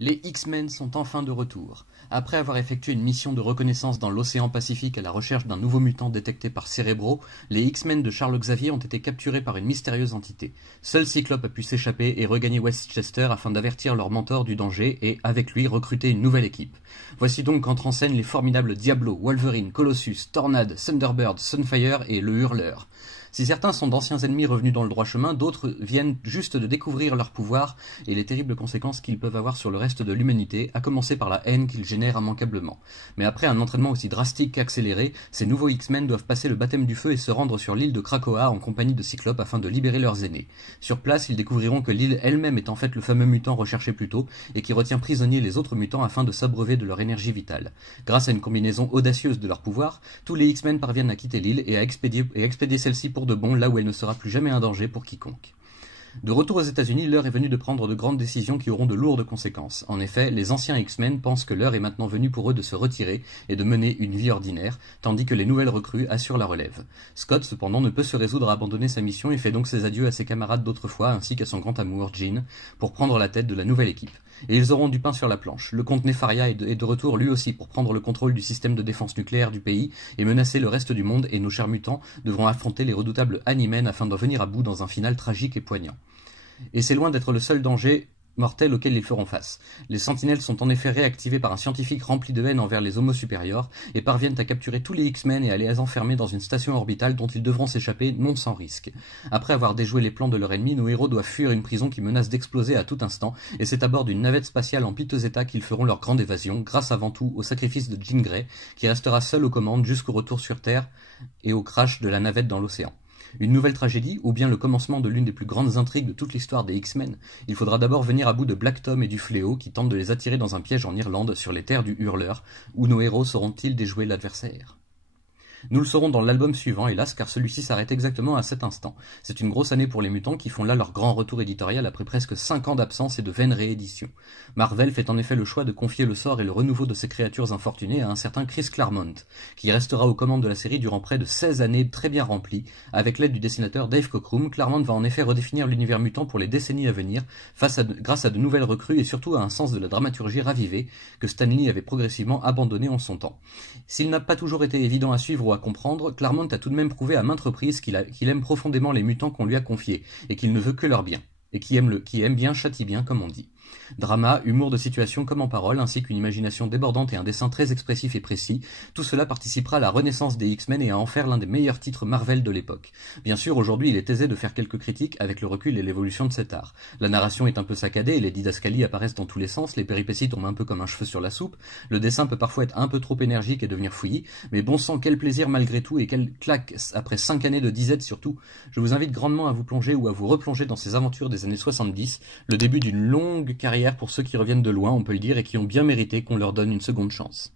Les X-Men sont enfin de retour. Après avoir effectué une mission de reconnaissance dans l'océan Pacifique à la recherche d'un nouveau mutant détecté par Cerebro, les X-Men de Charles Xavier ont été capturés par une mystérieuse entité. Seul Cyclope a pu s'échapper et regagner Westchester afin d'avertir leur mentor du danger et, avec lui, recruter une nouvelle équipe. Voici donc qu'entrent en scène les formidables Diablo, Wolverine, Colossus, Tornade, Thunderbird, Sunfire et le Hurleur. Si certains sont d'anciens ennemis revenus dans le droit chemin, d'autres viennent juste de découvrir leur pouvoir et les terribles conséquences qu'ils peuvent avoir sur le reste de l'humanité, à commencer par la haine qu'ils génèrent immanquablement. Mais après un entraînement aussi drastique qu'accéléré, ces nouveaux X-Men doivent passer le baptême du feu et se rendre sur l'île de Krakoa en compagnie de Cyclope afin de libérer leurs aînés. Sur place, ils découvriront que l'île elle-même est en fait le fameux mutant recherché plus tôt et qui retient prisonniers les autres mutants afin de s'abreuver de leur énergie vitale. Grâce à une combinaison audacieuse de leurs pouvoirs, tous les X-Men parviennent à quitter l'île et à expédier celle-ci pour de bon là où elle ne sera plus jamais un danger pour quiconque. De retour aux États-Unis, l'heure est venue de prendre de grandes décisions qui auront de lourdes conséquences. En effet, les anciens X-Men pensent que l'heure est maintenant venue pour eux de se retirer et de mener une vie ordinaire, tandis que les nouvelles recrues assurent la relève. Scott, cependant, ne peut se résoudre à abandonner sa mission et fait donc ses adieux à ses camarades d'autrefois ainsi qu'à son grand amour, Jean, pour prendre la tête de la nouvelle équipe. Et ils auront du pain sur la planche. Le comte Nefaria est de retour lui aussi pour prendre le contrôle du système de défense nucléaire du pays et menacer le reste du monde, et nos chers mutants devront affronter les redoutables Animen afin d'en venir à bout dans un final tragique et poignant. Et c'est loin d'être le seul danger mortel auquel ils feront face. Les sentinelles sont en effet réactivées par un scientifique rempli de haine envers les homos supérieurs et parviennent à capturer tous les X-Men et à les enfermer dans une station orbitale dont ils devront s'échapper non sans risque. Après avoir déjoué les plans de leur ennemi, nos héros doivent fuir une prison qui menace d'exploser à tout instant, et c'est à bord d'une navette spatiale en piteux état qu'ils feront leur grande évasion, grâce avant tout au sacrifice de Jean Grey, qui restera seul aux commandes jusqu'au retour sur Terre et au crash de la navette dans l'océan. Une nouvelle tragédie, ou bien le commencement de l'une des plus grandes intrigues de toute l'histoire des X-Men. Il faudra d'abord venir à bout de Black Tom et du Fléau qui tentent de les attirer dans un piège en Irlande sur les terres du Hurleur, où nos héros sauront-ils déjouer l'adversaire ? Nous le saurons dans l'album suivant, hélas, car celui-ci s'arrête exactement à cet instant. C'est une grosse année pour les mutants qui font là leur grand retour éditorial après presque 5 ans d'absence et de vaines rééditions. Marvel fait en effet le choix de confier le sort et le renouveau de ces créatures infortunées à un certain Chris Claremont, qui restera aux commandes de la série durant près de 16 années très bien remplies. Avec l'aide du dessinateur Dave Cockrum, Claremont va en effet redéfinir l'univers mutant pour les décennies à venir, grâce à de nouvelles recrues et surtout à un sens de la dramaturgie ravivé que Stan Lee avait progressivement abandonné en son temps. S'il n'a pas toujours été évident à suivre ou à comprendre, Claremont a tout de même prouvé à maintes reprises qu'il aime profondément les mutants qu'on lui a confiés, et qu'il ne veut que leur bien, et qui aime bien châtie bien, comme on dit. Drama, humour de situation comme en parole, ainsi qu'une imagination débordante et un dessin très expressif et précis, tout cela participera à la renaissance des X-Men et à en faire l'un des meilleurs titres Marvel de l'époque. Bien sûr, aujourd'hui, il est aisé de faire quelques critiques avec le recul et l'évolution de cet art. La narration est un peu saccadée, les didascalies apparaissent dans tous les sens, les péripéties tombent un peu comme un cheveu sur la soupe, le dessin peut parfois être un peu trop énergique et devenir fouillis, mais bon sang, quel plaisir malgré tout et quelle claque après 5 années de disette surtout. Je vous invite grandement à vous plonger ou à vous replonger dans ces aventures des années 70, le début d'une longue carrière pour ceux qui reviennent de loin, on peut le dire, et qui ont bien mérité qu'on leur donne une seconde chance.